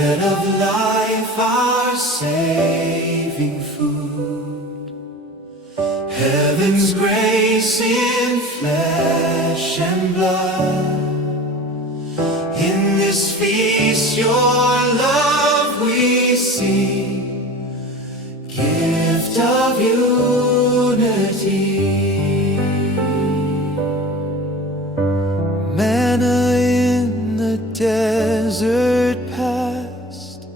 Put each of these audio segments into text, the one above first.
Bread of life, our saving food, heaven's grace in flesh and blood. In this feast your love we see, gift of unity. Manna in the desert past,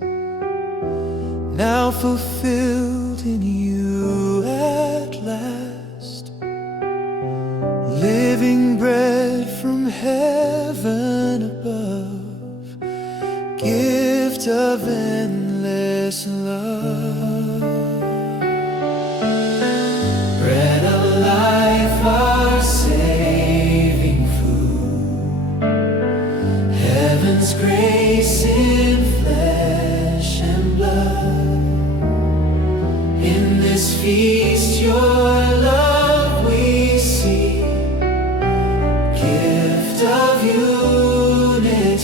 now fulfilled in you at last. Living bread from heaven above, gift of endless love. Bread of life, our saving food, heaven's grace in flesh and blood. In this feast your love we see, gift of unity.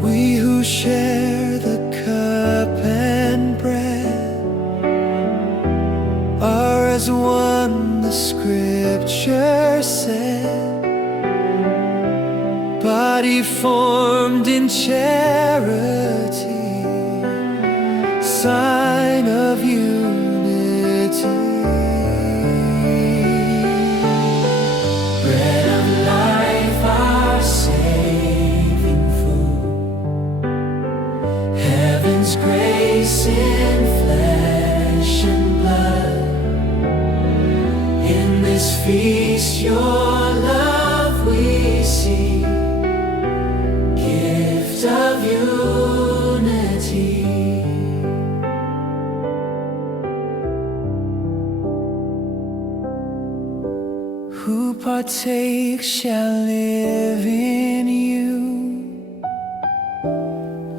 We who share the cup and bread are as one, the scripture said. Body formed in charity, sign of unity. Bread of life, our saving food, heaven's grace in flesh and blood. In this feast your love we see, gift of unity. Who partakes shall live in you,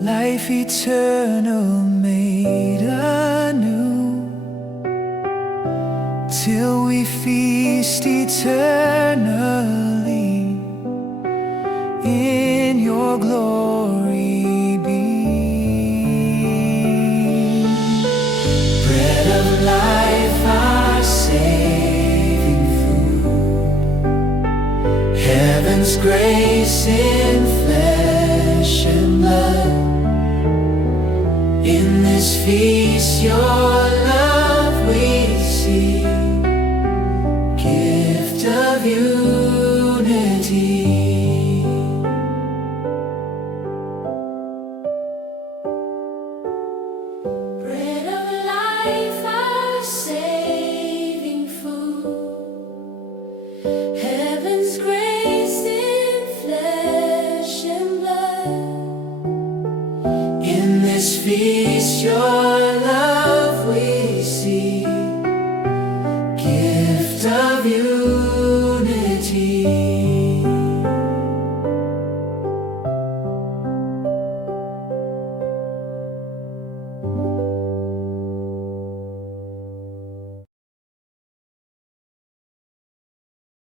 life eternal made anew, till we feast eternally in your glory be. Bread of life, our saving food, heaven's grace in flesh and blood. In this feast your love we see, gift of unity. Bread of life, our saving food, heaven's grace in flesh and blood. In this feast your love we see, gift of unity.